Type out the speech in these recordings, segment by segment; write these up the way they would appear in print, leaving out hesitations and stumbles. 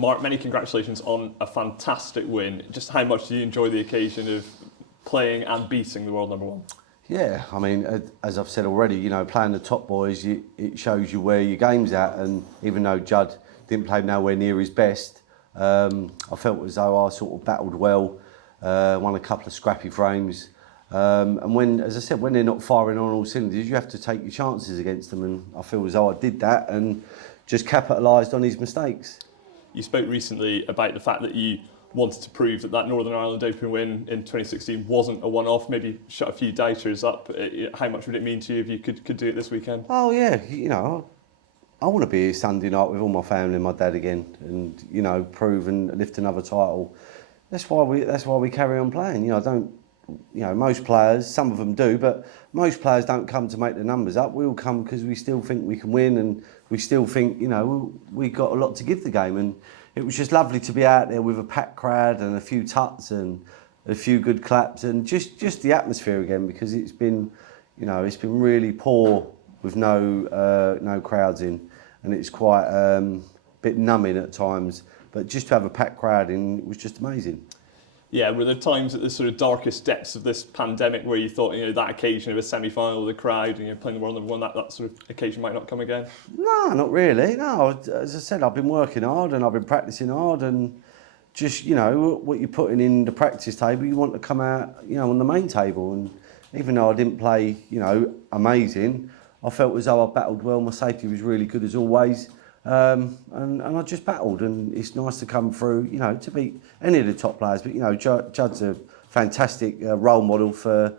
Mark, many congratulations on a fantastic win. Just how much do you enjoy the occasion of playing and beating the world number one? Yeah, I mean, as I've said already, you know, playing the top boys, it shows you where your game's at. And even though Judd didn't play nowhere near his best, I felt as though I sort of battled well, won a couple of scrappy frames. And when, as I said, when they're not firing on all cylinders, you have to take your chances against them. And I feel as though I did that and just capitalised on his mistakes. You spoke recently about the fact that you wanted to prove that Northern Ireland Open win in 2016 wasn't a one-off, maybe shut a few doubters up. How much would it mean to you if you could do it this weekend? Oh yeah, you know, I want to be here Sunday night with all my family and my dad again, and you know, prove and lift another title. That's why we carry on playing. You know, most players, some of them do, but most players don't come to make the numbers up. We all come because we still think we can win, and we still think, you know, we got a lot to give the game. And it was just lovely to be out there with a packed crowd and a few tuts and a few good claps and just the atmosphere again, because it's been, you know, it's been really poor with no crowds in, and it's quite a bit numbing at times. But just to have a packed crowd in was just amazing. Yeah, were there times at the sort of darkest depths of this pandemic where you thought, you know, that occasion of a semi-final with a crowd and you're playing the world number one, that sort of occasion might not come again? No, not really. No, as I said, I've been working hard and I've been practising hard, and just, you know, what you're putting in the practice table, you want to come out, you know, on the main table. And even though I didn't play, you know, amazing, I felt as though I battled well. My safety was really good as always. And I just battled, and it's nice to come through, you know, to beat any of the top players. But, you know, Judd's a fantastic role model for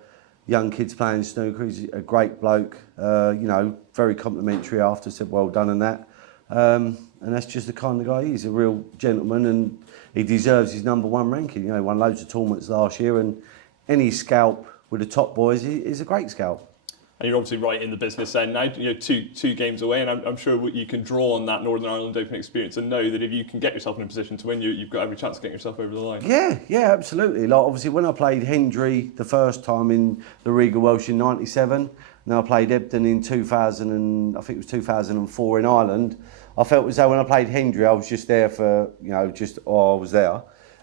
young kids playing snooker. He's a great bloke, you know, very complimentary after, said well done and that. And that's just the kind of guy he is, a real gentleman, and he deserves his number one ranking. You know, he won loads of tournaments last year, and any scalp with the top boys is a great scalp. And you're obviously right in the business end now, you know, two games away, and I'm sure you can draw on that Northern Ireland Open experience and know that if you can get yourself in a position to win, you've got every chance of getting yourself over the line. Yeah, absolutely. Like, obviously, when I played Hendry the first time in the Riga Welsh in '97, and then I played Ebden in 2000, and I think it was 2004 in Ireland, I felt as though when I played Hendry, I was just there for, you know, I was there.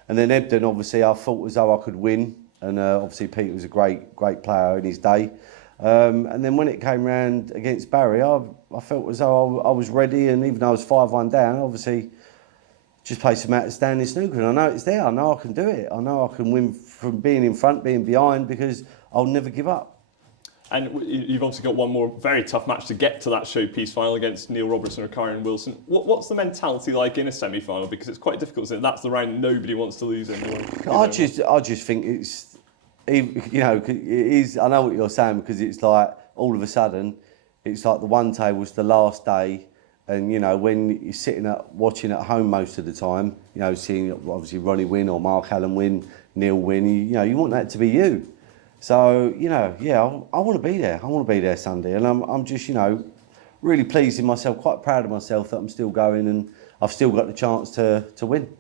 And then Ebden, obviously, I thought as though I could win, and obviously Peter was a great player in his day. And then when it came round against Barry, I felt as though I was ready, and even though I was 5-1 down, obviously just play some outstanding snooker, and I know it's there. I know I can do it. I know I can win from being in front, being behind, because I'll never give up. And you've obviously got one more very tough match to get to that showpiece final against Neil Robertson or Karen Wilson. What's the mentality like in a semi-final? Because it's quite difficult, isn't it? That's the round nobody wants to lose in. I just think it's, you know, it is. I know what you're saying, because it's like all of a sudden, it's like the one table was the last day, and you know, when you're sitting watching at home most of the time, you know, seeing obviously Ronnie win or Mark Allen win, Neil win, you know, you want that to be you. So, you know, yeah, I want to be there. I want to be there Sunday, and I'm just, you know, really pleased in myself, quite proud of myself that I'm still going, and I've still got the chance to win.